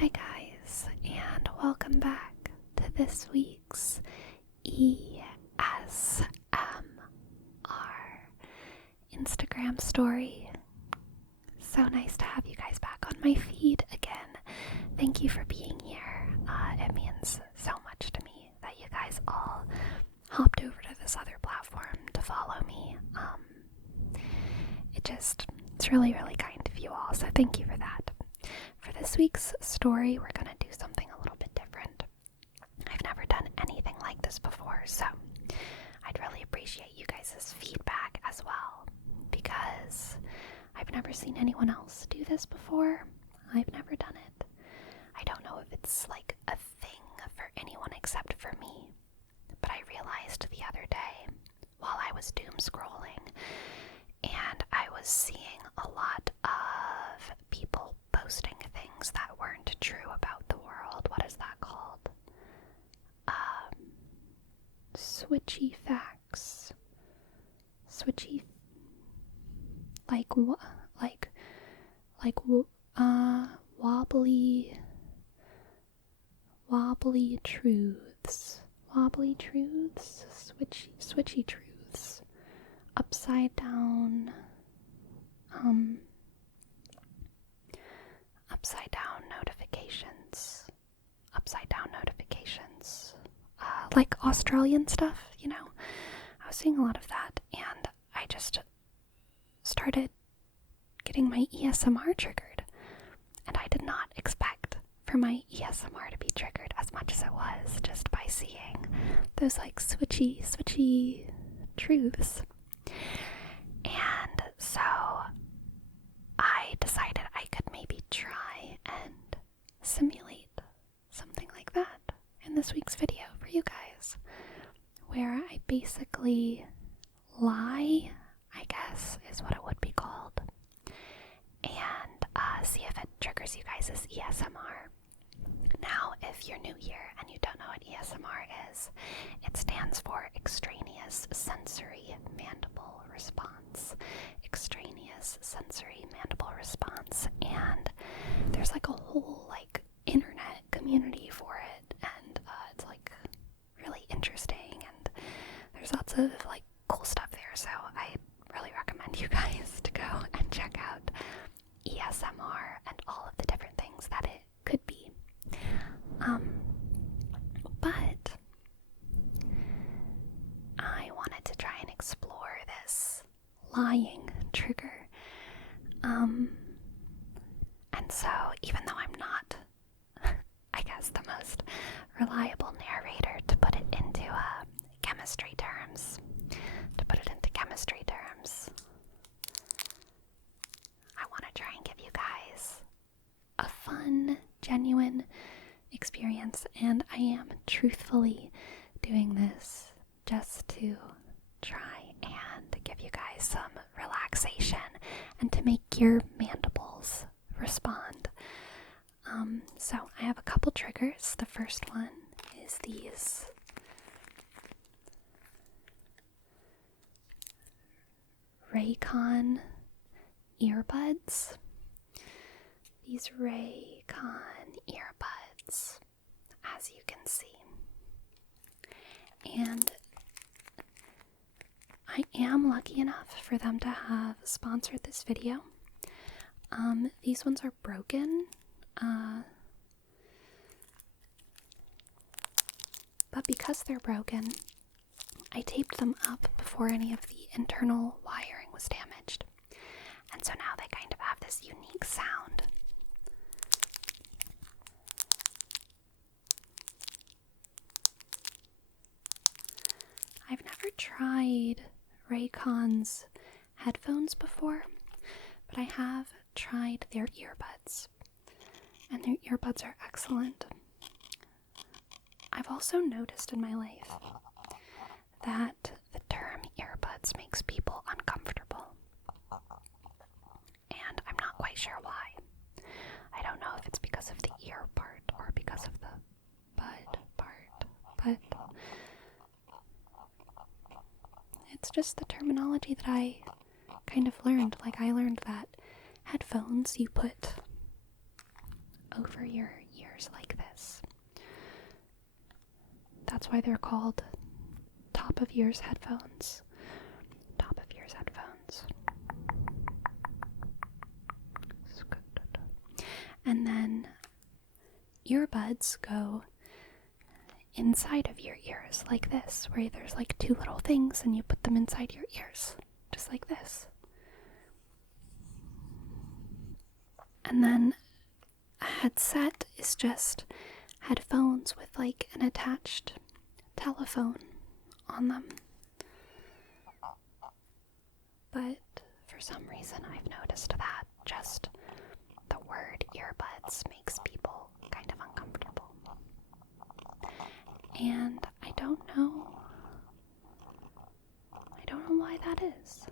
Hi guys, and welcome back to this week's ESMR Instagram story. So nice to have you guys back on my feed again. Thank you for being here. It means so much to me that you guys all hopped over to this other platform to follow me. It's really, really kind of you all, so thank you for that. For this week's story, we're going to do something a little bit different. I've never done anything like this before, so I'd really appreciate you guys' feedback as well, because I've never seen anyone else do this before. I've never done it. I don't know if it's like a thing for anyone except for me, but I realized the other day while I was doom scrolling and I was seeing a lot of people posting things that weren't true about the world. What is that called? Switchy facts. Wobbly truths. Wobbly truths? Switchy truths. Upside down notifications. Like Australian stuff, you know. I was seeing a lot of that, and I just started getting my ESMR triggered. And I did not expect for my ESMR to be triggered as much as it was just by seeing those like switchy truths. And so I decided I could maybe try and simulate something like that in this week's video for you guys, where I basically lie, I guess is what it would be called, and see if it triggers you guys' ESMR. Now, if you're new here and you don't know what ESMR is, it stands for Extraneous Sensory Mandible Response. Extraneous Sensory Mandible Response. And there's like a whole like internet community for it, and it's like really interesting, and there's lots of like cool stuff there, so I really recommend you guys to go and check out ESMR and all of the different things that it could be. But I wanted to try and explore this lying trigger. And so even though I'm not, I guess, the most reliable narrator to put it into chemistry terms, I want to try and give you guys a fun, genuine experience, and I am truthfully doing this just to try and give you guys some relaxation and to make your mandibles respond. So I have a couple triggers. The first one is these Raycon earbuds. These Raycon earbuds, as you can see. And I am lucky enough for them to have sponsored this video. These ones are broken, but because they're broken, I taped them up before any of the internal wiring was damaged. And so now they kind of have this unique sound. I've never tried Raycon's headphones before, but I have tried their earbuds, and their earbuds are excellent. I've also noticed in my life that the term earbuds makes people uncomfortable, and I'm not quite sure why. I don't know if it's because of the ear part or because of the bud part, but it's just the terminology that I kind of learned. Like, I learned that headphones you put over your ears like this. That's why they're called top of ears headphones. Top of ears headphones. And then earbuds go inside of your ears like this, where there's like two little things and you put them inside your ears, just like this. And then a headset is just headphones with like an attached telephone on them. But for some reason I've noticed that just the word earbuds makes people kind of uncomfortable. And I don't know why that is.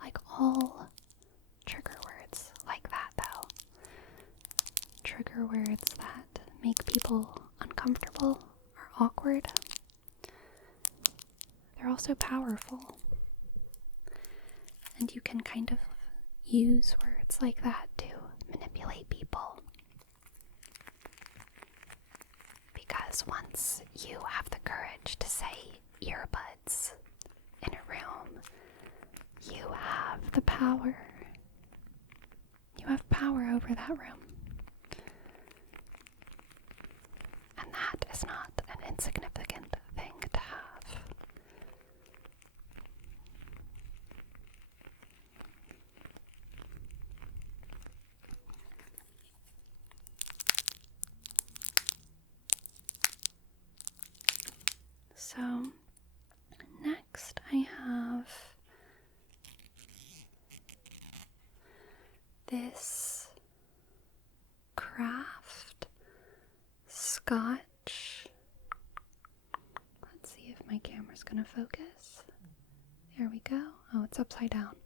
Like all trigger words like that, though. Trigger words that make people uncomfortable or awkward. They're also powerful. And you can kind of use words like that to manipulate people. Because once you have the courage to say earbuds in a room, you have the power. You have power over that room. And that is not an insignificant thing to have. So, next I have this craft Scotch. Let's see if my camera's gonna focus. There we go. Oh, it's upside down.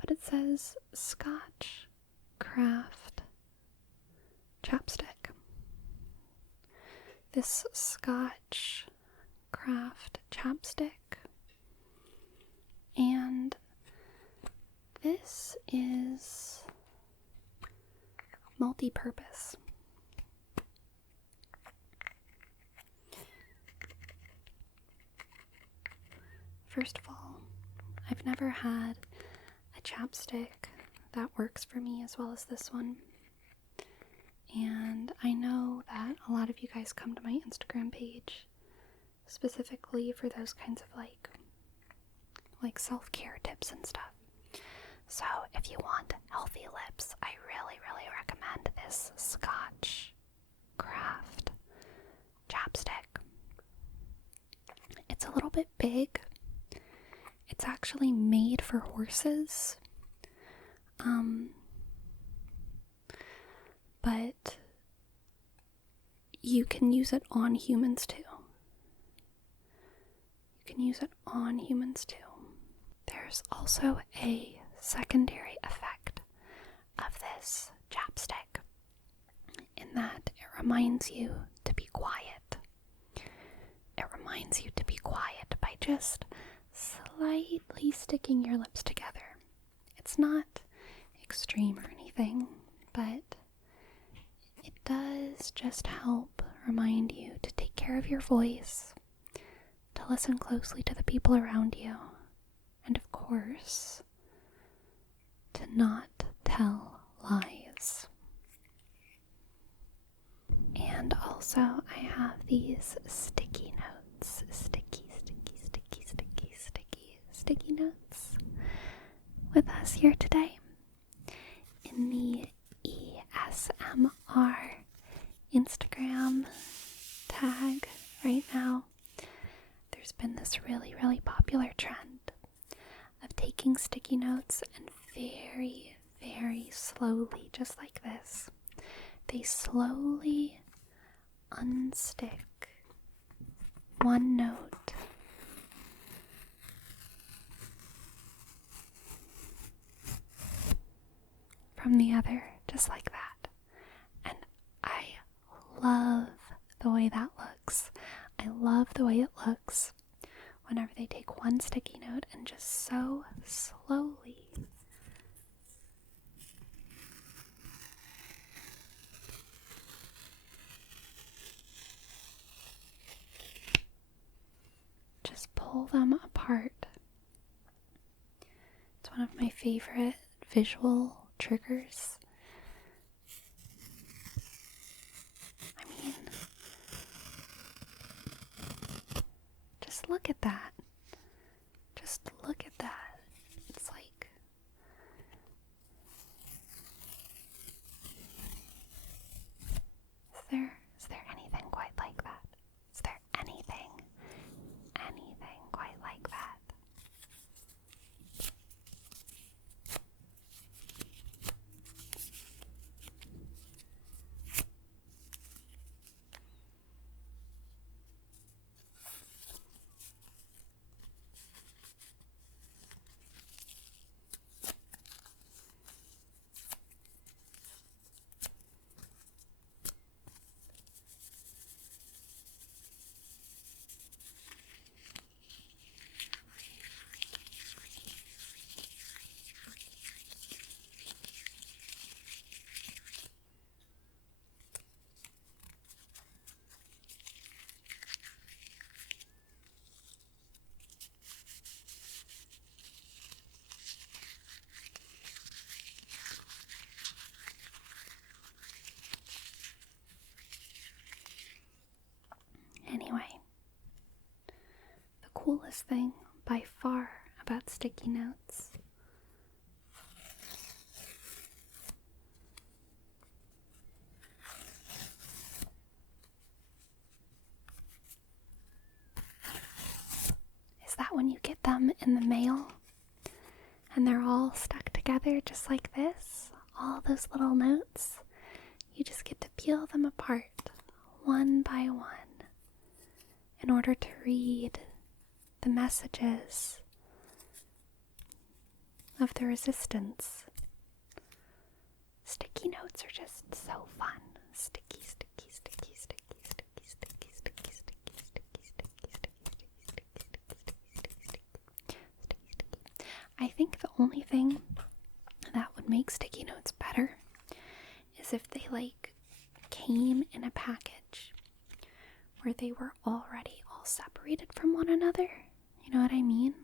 But it says Scotch Craft Chapstick. This Scotch Craft Chapstick. And this is multi-purpose. First of all, I've never had a chapstick that works for me as well as this one. And I know that a lot of you guys come to my Instagram page specifically for those kinds of like self-care tips and stuff. So if you want healthy lips, I really, really recommend this Scotch Craft chapstick. It's a little bit big. It's actually made for horses. But you can use it on humans too. There's also a secondary effect of this chapstick in that it reminds you to be quiet. It reminds you to be quiet by just slightly sticking your lips together. It's not extreme or anything, but it does just help remind you to take care of your voice, to listen closely to the people around you, and of course, to not tell lies. And also, I have these sticky notes. Sticky notes with us here today. In the ESMR Instagram tag right now, there's been this really, really popular trend of taking sticky notes and very, very slowly, just like this, they slowly unstick one note from the other, just like that. And I love the way that looks. I love the way it looks whenever they take one sticky note and just so slowly just pull them apart. It's one of my favorite visual triggers. I mean, just look at that. Just look at that. It's like, is there anything quite like that? Is there anything quite like that? Anyway, the coolest thing by far about sticky notes is that when you get them in the mail and they're all stuck together just like this, all those little notes, you just get to peel them apart one by one in order to read the messages of the resistance. Sticky notes are just so fun. Sticky, sticky, sticky, sticky, sticky, sticky, sticky, sticky, sticky, sticky, sticky, sticky, sticky. I think the only thing that would make sticky notes better is if they came in a package where they were already all separated from one another. You know what I mean?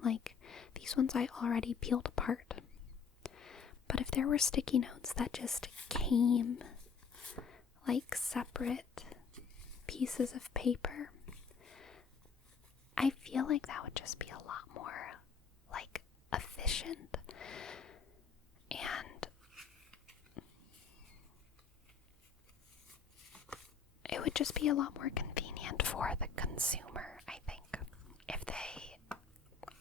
These ones I already peeled apart. But if there were sticky notes that just came like separate pieces of paper, I feel like that would just be a lot more efficient, and it would just be a lot more convenient for the consumer, I think, if they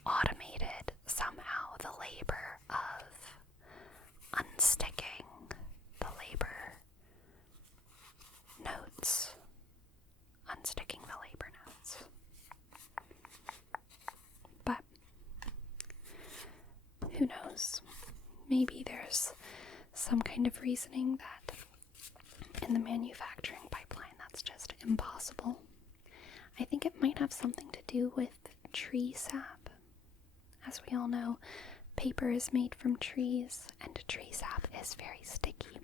automated somehow the labor of unsticking the labor notes. Unsticking the labor notes. But who knows? Maybe there's some kind of reasoning that in the manufacturing pipeline that's just impossible. I think it might have something to do with tree sap. As we all know, paper is made from trees, and tree sap is very sticky.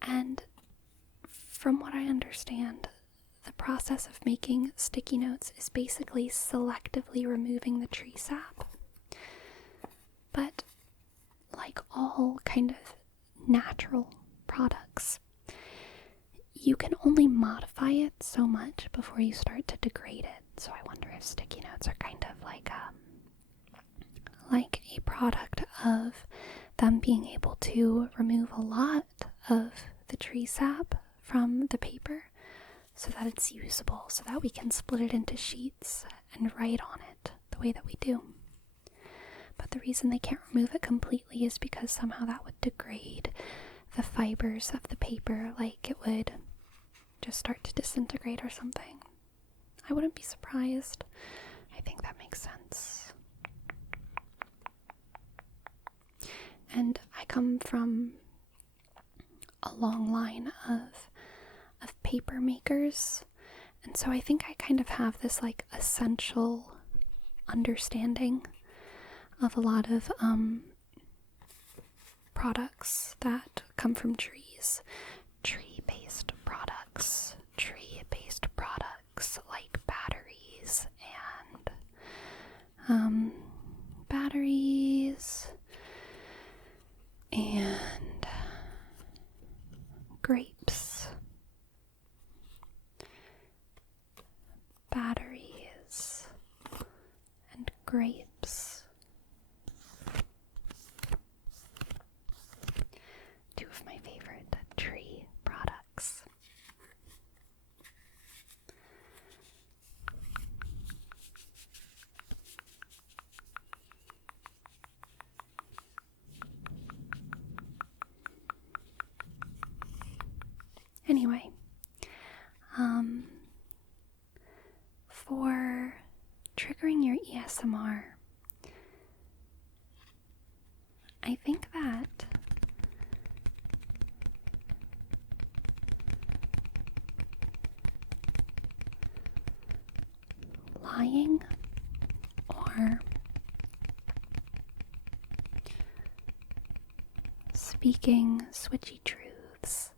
And from what I understand, the process of making sticky notes is basically selectively removing the tree sap. But like all kind of natural products, you can only modify it so much before you start to degrade it. So I wonder if sticky notes are kind of like a product of them being able to remove a lot of the tree sap from the paper so that it's usable, so that we can split it into sheets and write on it the way that we do. But the reason they can't remove it completely is because somehow that would degrade the fibers of the paper, like it would just start to disintegrate or something. I wouldn't be surprised. I think that makes sense. And I come from a long line of paper makers, and so I think I kind of have this essential understanding of a lot of products that come from trees. Tree-based products like batteries and grapes. Batteries and grapes. Two of my favorite tree products. Anyway, for triggering your ASMR, I think that lying or speaking switchy truths,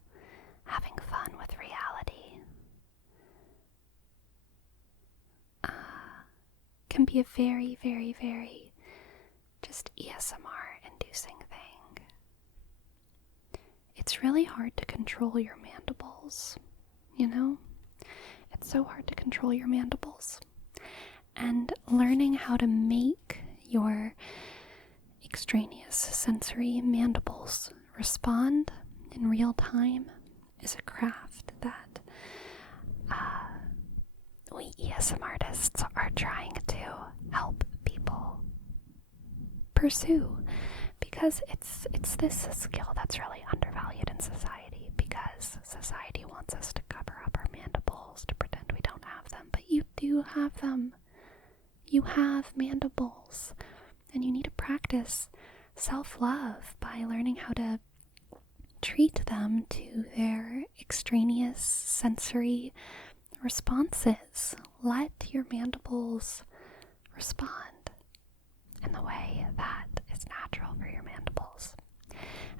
having fun with reality, can be a very, very, very just ASMR-inducing thing. It's really hard to control your mandibles, you know? It's so hard to control your mandibles. And learning how to make your extraneous sensory mandibles respond in real time is a craft that we ASMR artists are trying to help people pursue, because it's this skill that's really undervalued in society, because society wants us to cover up our mandibles, to pretend we don't have them, but you do have them. You have mandibles, and you need to practice self-love by learning how to treat them to their extraneous sensory responses. Let your mandibles respond in the way that is natural for your mandibles.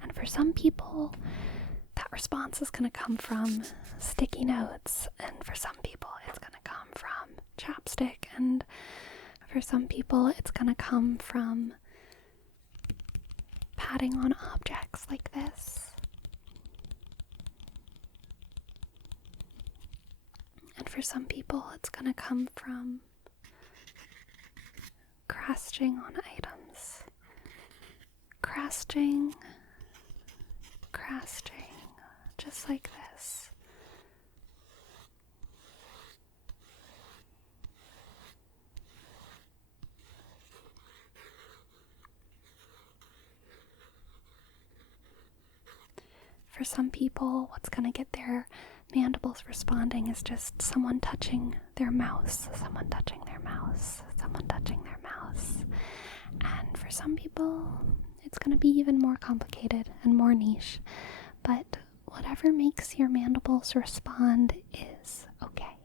And for some people, that response is going to come from sticky notes, and for some people it's going to come from chapstick, and for some people it's going to come from patting on objects like this. And for some people it's going to come from crasting on items. Crasting, just like this. For some people, what's going to get their mandibles responding is just someone touching their mouse, someone touching their mouse, someone touching their mouse. And for some people, it's going to be even more complicated and more niche. But whatever makes your mandibles respond is okay.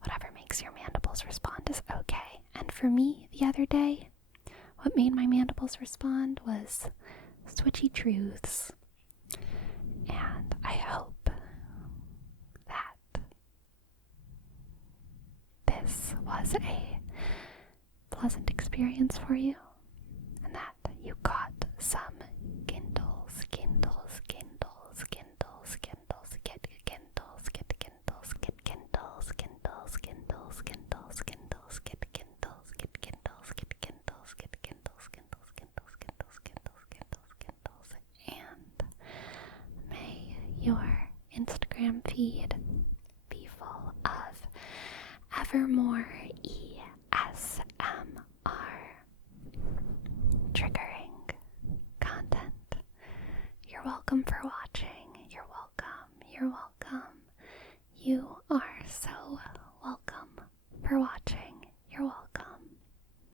Whatever makes your mandibles respond is okay. And for me, the other day, what made my mandibles respond was switchy truths. And I hope that this was a pleasant experience for you, and that you got some Kindles, get Kindles, get Kindles, get Kindles, get Kindles, get Kindles, get Kindles, get Kindles, get Kindles, get Kindles, get Kindles, get Kindles, get Kindles, get Kindles, and may your Instagram feed be full of ever more ASMR triggering content. You're welcome for watching.